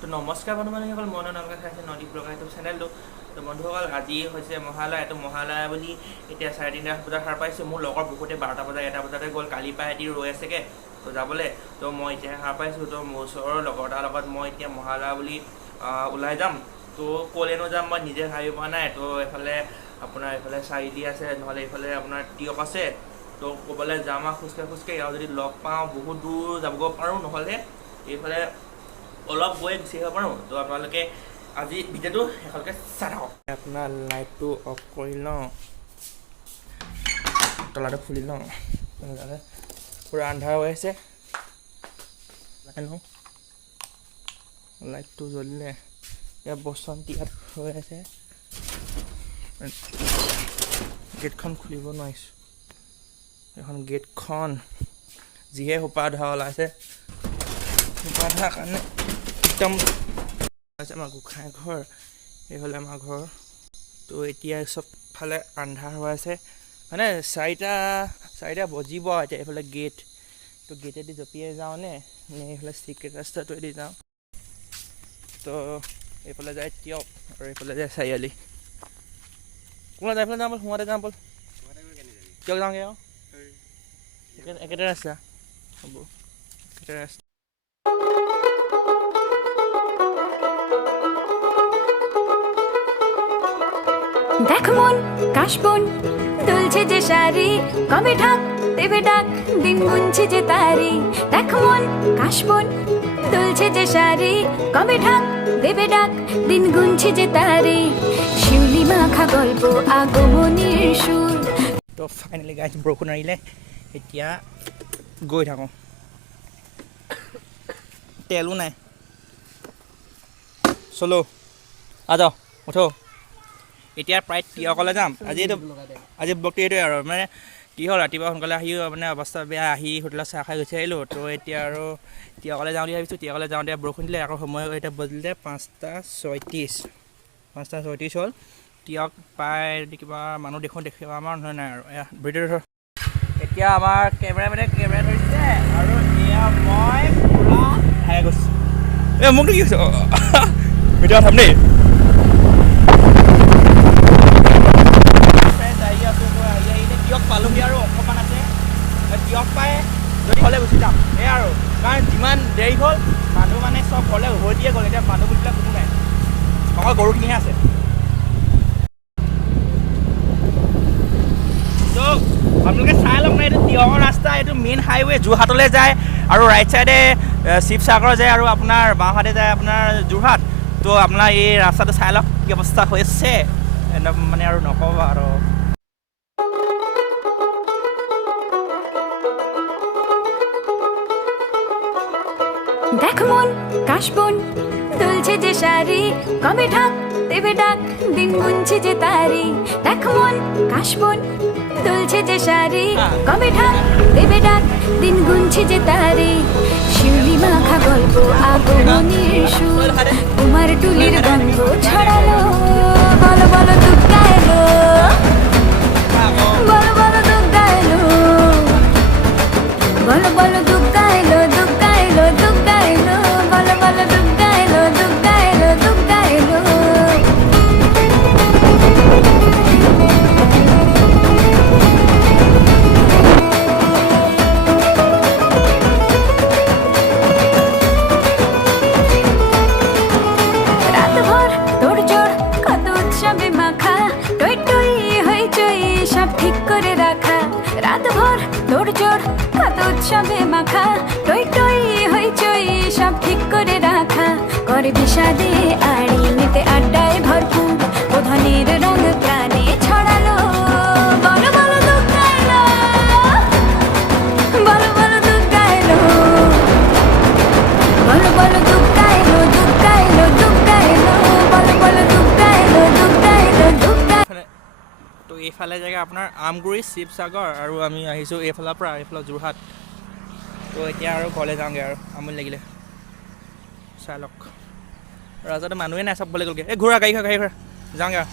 তো নমস্কাৰ বন্ধু বান্ধৱীসকল, মই আপোনালোকে চাইছে নদী ব্লগাৰ ইউটিউব চেনেলটো। তো বন্ধুসকল, আজি হৈছে মহালয়া। তো মহালয়া বুলি এতিয়া 3:30 বজাত সাৰ পাইছোঁ। মোৰ লগৰ বহুতে 12টা বজাত 1টা বজাতে গ'ল, কালিৰ পৰা এটি ৰৈ আছেগৈ তো যাবলৈ। তো মই এতিয়াহে সাৰ পাইছোঁ। তো মোৰ ওচৰৰ লগৰ এটাৰ লগত মই এতিয়া মহালয়া বুলি ওলাই যাম। তো ক'লেনো যাম মই নিজে ভাবি পোৱা নাই। তো আপোনাৰ এইফালে চাৰিআলি আছে, নহ'লে এইফালে আপোনাৰ টিয়ক আছে। তো ক'বলৈ যাম আৰু খোজকাঢ়ি আৰু যদি লগ পাওঁ বহুত দূৰ যাবগৈ পাৰোঁ, নহ'লে এইফালে অলপ গৈ গুচি আহিব পাৰোঁ। তো আপোনালোকে আজি ভিডিঅ'টো শেষলৈকে চাই থাকক। আপোনাৰ লাইটটো অফ কৰি লওঁ, তলাটো খুলি লওঁ, পূৰা আন্ধাৰ হৈ আছে। লাইটটো জ্বলিলে ইয়াত বসন্তি ইয়াত হৈ আছে। গেটখন খুলিব নোৱাৰিছোঁ। এখন গেটখন যিহে সোপা ধৰা ওলাইছে, সোপা ধৰাৰ কাৰণে একদম আমাৰ গোঁসাই ঘৰ, এইফালে আমাৰ ঘৰ। তো এতিয়া চবফালে আন্ধাৰ হৈ আছে, মানে চাৰিটা বজিব এতিয়া। এইফালে গেট, তো গেটেদি জঁপিয়াই যাওঁনে নে এইফালে চিক্ৰেট ৰাস্তাটোৱেদি যাওঁ। তো এইফালে যায় টিয়ক আৰু এইফালে যায় চাৰিআলি। কোনে যায়? এইফালে যাওঁ ব'ল, সোঁৱাতে যাওঁ ব'ল। টিয়ক যাওঁগৈ আৰু একেটা ৰাস্তা হ'ব, একেটা ৰাস্তা। দেখ মন কাশবন দুলছে যে শাড়ি, কবে ঢাক দেবে ডাক দিন গুনছে যে তারি। দেখ মন কাশবন দুলছে যে শাড়ি, কবে ঢাক দেবে ডাক দিন গুনছে যে তারি। শিউলি মাখা গল্প আগমনীর সুর। তো ফাইনেলি গাইজ বৰষুণ আহিলে, এতিয়া গৈ থাকোঁ। তেলো নাই, চলো যাওঁ উঠো। এতিয়া প্ৰায় টিয়কলৈ যাম। আজি ব্লগটো এইটোৱে আৰু, মানে কি হ'ল, ৰাতিপুৱা সোনকালে আহিও মানে অৱস্থা বেয়া, আহি হোটেলত চাহ খাই গুচি আহিলোঁ। তো এতিয়া আৰু টিয়কলৈ যাওঁ বুলি ভাবিছোঁ। টিয়কলৈ যাওঁতে বৰষুণ দিলে, আকৌ সময় এতিয়া বজিলে 5:37 হ'ল। টিয়ক প্ৰায় কিবা মানুহ দেখিব আমাৰ নহয় নাই আৰু এয়া ভিডিঅ'টো। এতিয়া আমাৰ কেমেৰা ধৰিছে আৰু এয়া মই পুৰা খাই গৈছোঁ। মোকতো কি কৈছোঁ ভিডিঅ' থাম দেই। টিয়ক পালোহি আৰু অকণমান আছে। টিয়ক পাই যদি হ'লে গুচি যাম, সেয়া আৰু। কাৰণ যিমান দেৰি হ'ল মানুহ মানে চব হ'লে উভতিয়ে গ'ল। এতিয়া মানুহ বুলিলে কোনো নাই, অকল গৰুখিনিহে আছে। তো আপোনালোকে চাই লওক না, এইটো টিয়কৰ ৰাস্তা, এইটো মেইন হাইৱে যোৰহাটলৈ যায় আৰু ৰাইট চাইডে শিৱসাগৰ যায় আৰু আপোনাৰ বাওঁহাতে যায় আপোনাৰ যোৰহাট। তো আপোনাৰ এই ৰাস্তাটো চাই লওক কি অৱস্থা হৈছে, একদম মানে আৰু নক'ব আৰু। দেখ মন কাশবন দুলছে যে শাড়ি, কবে ঢাক দেবে ডাক দিন গুনছে যে তারি। দেখ মন কাশবন দুলছে যে শাড়ি, কবে ঢাক দেবে ডাক দিন গুনছে যে তারি। শিউলি মাখা গল্প আগমনীর সুর, কুমার টুলির গন্ধ ছড়ালো। বলো বলো দুর্গা এলো, বলো বলো দুর্গা এলো, বলো বলো দুর্গা এলো, দুর্গা এলো, দুর্গা এলো, বলো বলো দুর্গা এলো, দুর্গা এলো, দুর্গা এলো। রাতভর তোর জোর কত উৎসবে মাখা, টই টই হইচই সব ঠিক করে রাখা। রাতভর তোর জোর কত উৎসবে মাখা, টই টই হইচই সব ঠিক করে রাখা। করে বিষাদে আড়ি নিতে আড্ডায় ভরপুর, প্রধানের রঙ প্রাণে ছড়ালো। বলো বলো দুর্গা এলো, বলো বলো দুর্গা এলো, বলো বলো দুর্গা এলো, দুর্গা এলো, দুর্গা এলো, বলো বলো দুর্গা এলো, দুর্গা এলো, দুর্গা। তো এইফালে জেগা আপোনাৰ আমগুৰি শিৱসাগৰ, আৰু আমি আহিছোঁ এইফালৰ পৰা, এইফালে যোৰহাট। তো এতিয়া আৰু ঘৰলৈ যাওঁগৈ আৰু, আমনি লাগিলে। চাই লওক ৰাস্তাটো মানুহে নাই, চব বলে গ'লগৈ। এই ঘূৰা গাড়ী ঘূৰা যাওঁগৈ আৰু।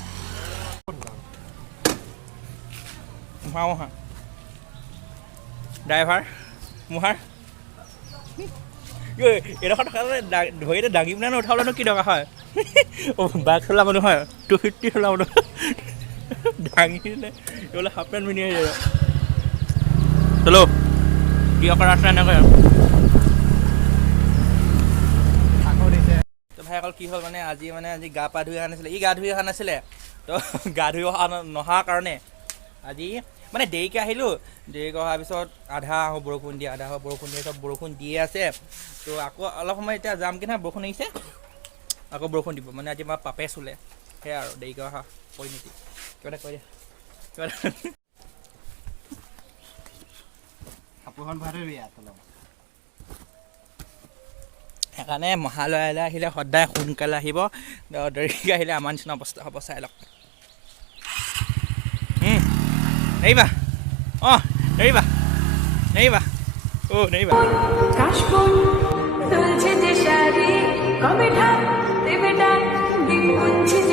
ড্ৰাইভাৰ মোহাৰ এডোখৰ ধৰিতে দাঙি পেলাই উঠাবলৈনো কি দৰকাৰ হয় বাইক চলা মানুহ হয় 250 চলা মানুহ দাঙিলে এইবোলে হাফ পেণ্ট পিন্ধি আহি যাব চলো কি অকৰা ৰাস্তা এনেকৈ ভাইসকল কি হ'ল মানে আজি গা পা ধুই অহা নাছিলে ই গা ধুই অহা নাছিলে তো গা ধুই অহা নহাৰ কাৰণে আজি মানে দেৰিকৈ আহিলোঁ দেৰিকৈ অহাৰ পিছত আধা আহোঁ বৰষুণ দিয়ে আধা বৰষুণ দিয়ে চব বৰষুণ দিয়ে আছে তো আকৌ অলপ সময় এতিয়া যামগৈ নহয় বৰষুণ আহিছে আকৌ বৰষুণ দিব মানে আজি আমাৰ পাপে চুলে সেয়া আৰু দেৰিকৈ অহা কৈ নেকি কিবা এটা কৈ দিয়া কিবা এটা কাপোৰখন ভৰাই থবি ইয়াত অলপ সেইকাৰণে মহালয়ালৈ আহিলে সদায় সোনকালে আহিব দেৰিকৈ আহিলে আমাৰ নিচিনা অৱস্থা হ'ব চাই লওক নেৰিবা অঁ নেৰিবা নেৰিবা অঁ নেৰিবা কাশবন দুলছে যে শাড়ি কবে ঢাক দেবে ডাক দিন গুনছে